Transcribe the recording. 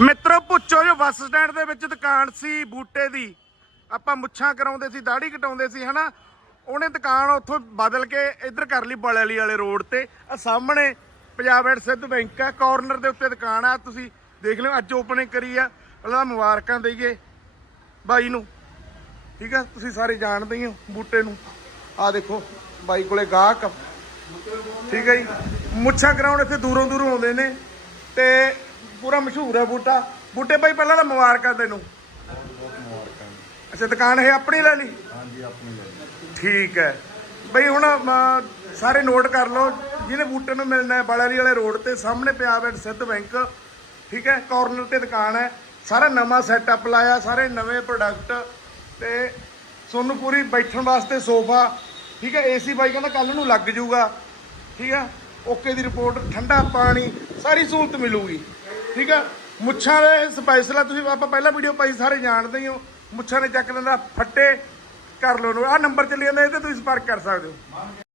ਮਿੱਤਰੋ, ਪੁੱਛੋ ਜੋ ਬੱਸ ਸਟੈਂਡ ਦੇ ਵਿੱਚ ਦੁਕਾਨ ਸੀ ਬੂਟੇ ਦੀ। ਆਪਾਂ ਮੁੱਛਾਂ ਕਰਾਉਂਦੇ ਸੀ ਦਾੜੀ ਕਟਾਉਂਦੇ ਸੀ, ਹਨਾ? ਉਹਨੇ ਦੁਕਾਨ ਉੱਥੋਂ ਬਦਲ ਕੇ ਇੱਧਰ ਕਰ ਲਈ ਬੜੇਲੀ ਵਾਲੇ ਰੋਡ ਤੇ। ਆ ਸਾਹਮਣੇ ਪੰਜਾਬ ਐਂਡ ਸਿੱਧ ਬੈਂਕ ਆ ਕਾਰਨਰ ਦੇ ਉੱਤੇ ਦੁਕਾਨ ਆ। ਤੁਸੀਂ ਦੇਖ ਲਿਓ, ਅੱਜ ਓਪਨਿੰਗ ਕਰੀ ਆ। ਪਹਿਲਾਂ ਮੁਬਾਰਕਾਂ ਦਈਏ ਬਾਈ ਨੂੰ। ਠੀਕ ਆ? ਤੁਸੀਂ ਸਾਰੇ ਜਾਣਦੇ ਹੀ ਹੋ ਬੂਟੇ ਨੂੰ। ਆ ਦੇਖੋ, ਬਾਈ ਕੋਲੇ ਗਾਹਕ ਠੀਕ ਹੈ ਜੀ? ਮੁੱਛਾਂ ਕਰਾਉਣ ਇੱਥੇ ਦੂਰੋਂ ਦੂਰੋਂ ਆਉਂਦੇ ਨੇ। ਤੇ ਪੂਰਾ ਮਸ਼ਹੂਰ ਹੈ ਬੂਟਾ। ਬੂਟੇ ਭਾਈ ਪਹਿਲਾਂ ਤਾਂ ਮੁਬਾਰਕਾਂ ਤੈਨੂੰ। ਅੱਛਾ ਦੁਕਾਨ ਇਹ ਆਪਣੀ ਲੈ ਲਈ? ਹਾਂਜੀ ਆਪਣੀ ਲੈ ਲਈ। ਠੀਕ ਹੈ। ਬਈ ਹੁਣ ਅਮ, ਸਾਰੇ ਨੋਟ ਕਰ ਲਓ ਜਿਹਨੇ ਬੂਟੇ ਨੂੰ ਮਿਲਣਾ ਹੈ ਬਾਲਾਰੀ ਵਾਲੇ ਰੋਡ ਤੇ ਸਾਹਮਣੇ ਪੰਜਾਬ ਐਂਡ ਸਿੱਧ ਬੈਂਕ ਠੀਕ ਹੈ ਕਾਰਨਰ ਤੇ ਦੁਕਾਨ ਹੈ। ਸਾਰਾ ਨਵਾਂ ਸੈਟਅਪ ਲਾਇਆ ਸਾਰੇ ਨਵੇਂ ਪ੍ਰੋਡਕਟ ਤੇ ਤੁਹਾਨੂੰ ਪੂਰੀ ਬੈਠਣ ਵਾਸਤੇ ਸੋਫਾ ਠੀਕ ਹੈ ਏਸੀ ਬਾਈ ਕਹਿੰਦਾ ਕੱਲ ਨੂੰ ਲੱਗ ਜਾਊਗਾ ਠੀਕ ਹੈ। ਓਕੇ ਦੀ ਰਿਪੋਰਟ ਠੰਡਾ ਪਾਣੀ ਸਾਰੀ ਸਹੂਲਤ ਮਿਲੂਗੀ। ਠੀਕ ਆ? ਮੁੱਛਾਂ ਦੇ ਸਪੈਸ਼ਲ ਆ ਤੁਸੀਂ ਆਪਾਂ ਪਹਿਲਾਂ ਵੀਡੀਓ ਪਾਈ, ਸਾਰੇ ਜਾਣਦੇ ਹੀ ਹੋ। ਮੁੱਛਾਂ ਨੇ ਚੱਕ ਲੈਂਦਾ, ਫੱਟੇ, ਕਰ ਲਓ, ਨੂੰ ਆਹ ਨੰਬਰ ਚੱਲੀ ਜਾਂਦਾ, ਇਹ ਤੇ ਤੁਸੀਂ ਸੰਪਰਕ ਕਰ ਸਕਦੇ ਹੋ।